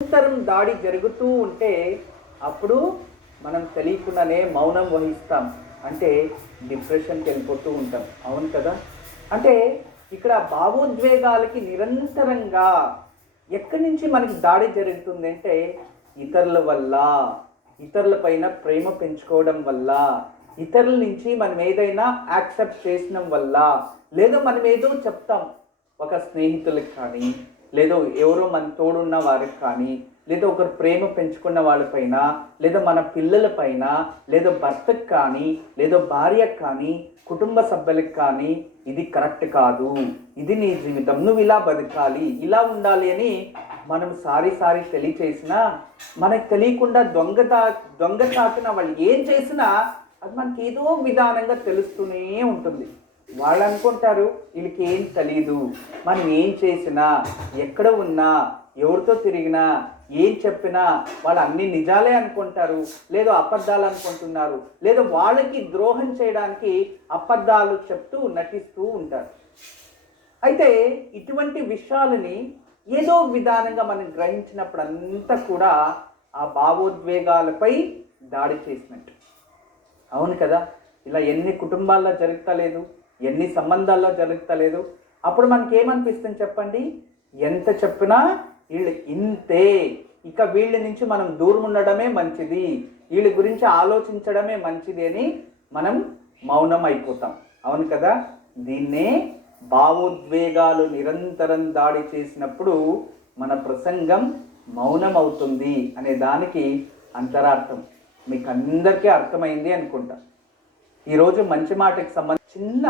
నిరంతరం దాడి జరుగుతూ ఉంటే అప్పుడు మనం తెలియకుండానే మౌనం వహిస్తాం. అంటే డిప్రెషన్కి వెళ్ళిపోతూ ఉంటాం. అవును కదా? అంటే ఇక్కడ భావోద్వేగాలకి నిరంతరంగా ఎక్కడి నుంచి మనకి దాడి జరుగుతుంది అంటే ఇతరుల వల్ల ఇతరుల పైన ప్రేమ పెంచుకోవడం వల్ల ఇతరుల నుంచి మనం ఏదైనా యాక్సెప్ట్ చేసిన వల్ల లేదా మనం ఏదో చెప్తాం ఒక స్నేహితులకు కానీ లేదో ఎవరో మన తోడున్న వారికి కానీ లేదా ఒకరు ప్రేమ పెంచుకున్న వాళ్ళపైన లేదా మన పిల్లలపైన లేదా భర్తకు కానీ లేదా భార్యకు కానీ కుటుంబ సభ్యులకు కానీ ఇది కరెక్ట్ కాదు. ఇది నీ జీవితం. నువ్వు ఇలా బతకాలి ఇలా ఉండాలి అని మనం సారి సారి తెలియచేసినా మనకు తెలియకుండా దొంగతా దొంగ తాకిన వాళ్ళు ఏం చేసినా అది మనకి ఏదో విధానంగా తెలుస్తూనే ఉంటుంది. వాళ్ళు అనుకుంటారు వీళ్ళకి ఏం తెలీదు. మనం ఏం చేసినా ఎక్కడ ఉన్నా ఎవరితో తిరిగినా ఏం చెప్పినా వాళ్ళు అన్ని నిజాలే అనుకుంటారు లేదో అబద్ధాలు అనుకుంటున్నారు లేదా వాళ్ళకి ద్రోహం చేయడానికి అబద్ధాలు చెప్తూ నటిస్తూ ఉంటారు. అయితే ఇటువంటి విషయాలని ఏదో విధానంగా మనం గ్రహించినప్పుడు అంతా కూడా ఆ భావోద్వేగాలపై దాడి చేసినట్టు. అవును కదా? ఇలా ఎన్ని కుటుంబాల్లో జరుగుతలేదు. ఎన్ని సంబంధాల్లో జరుగుతలేదు. అప్పుడు మనకి ఏమనిపిస్తుంది చెప్పండి? ఎంత చెప్పినా వీళ్ళు ఇంతే. ఇక వీళ్ళ నుంచి మనం దూరం ఉండడమే మంచిది. వీళ్ళ గురించి ఆలోచించడమే మంచిది అని మనం మౌనం అయిపోతాం అవును కదా? దీన్నే భావోద్వేగాలు నిరంతరం దాడి చేసినప్పుడు మన ప్రసంగం మౌనం అవుతుంది అనే దానికి అంతరార్థం. మీకు అందరికీ అర్థమైంది అనుకుంటా. ఈరోజు మంచి మాటకి సంబంధించి చిన్న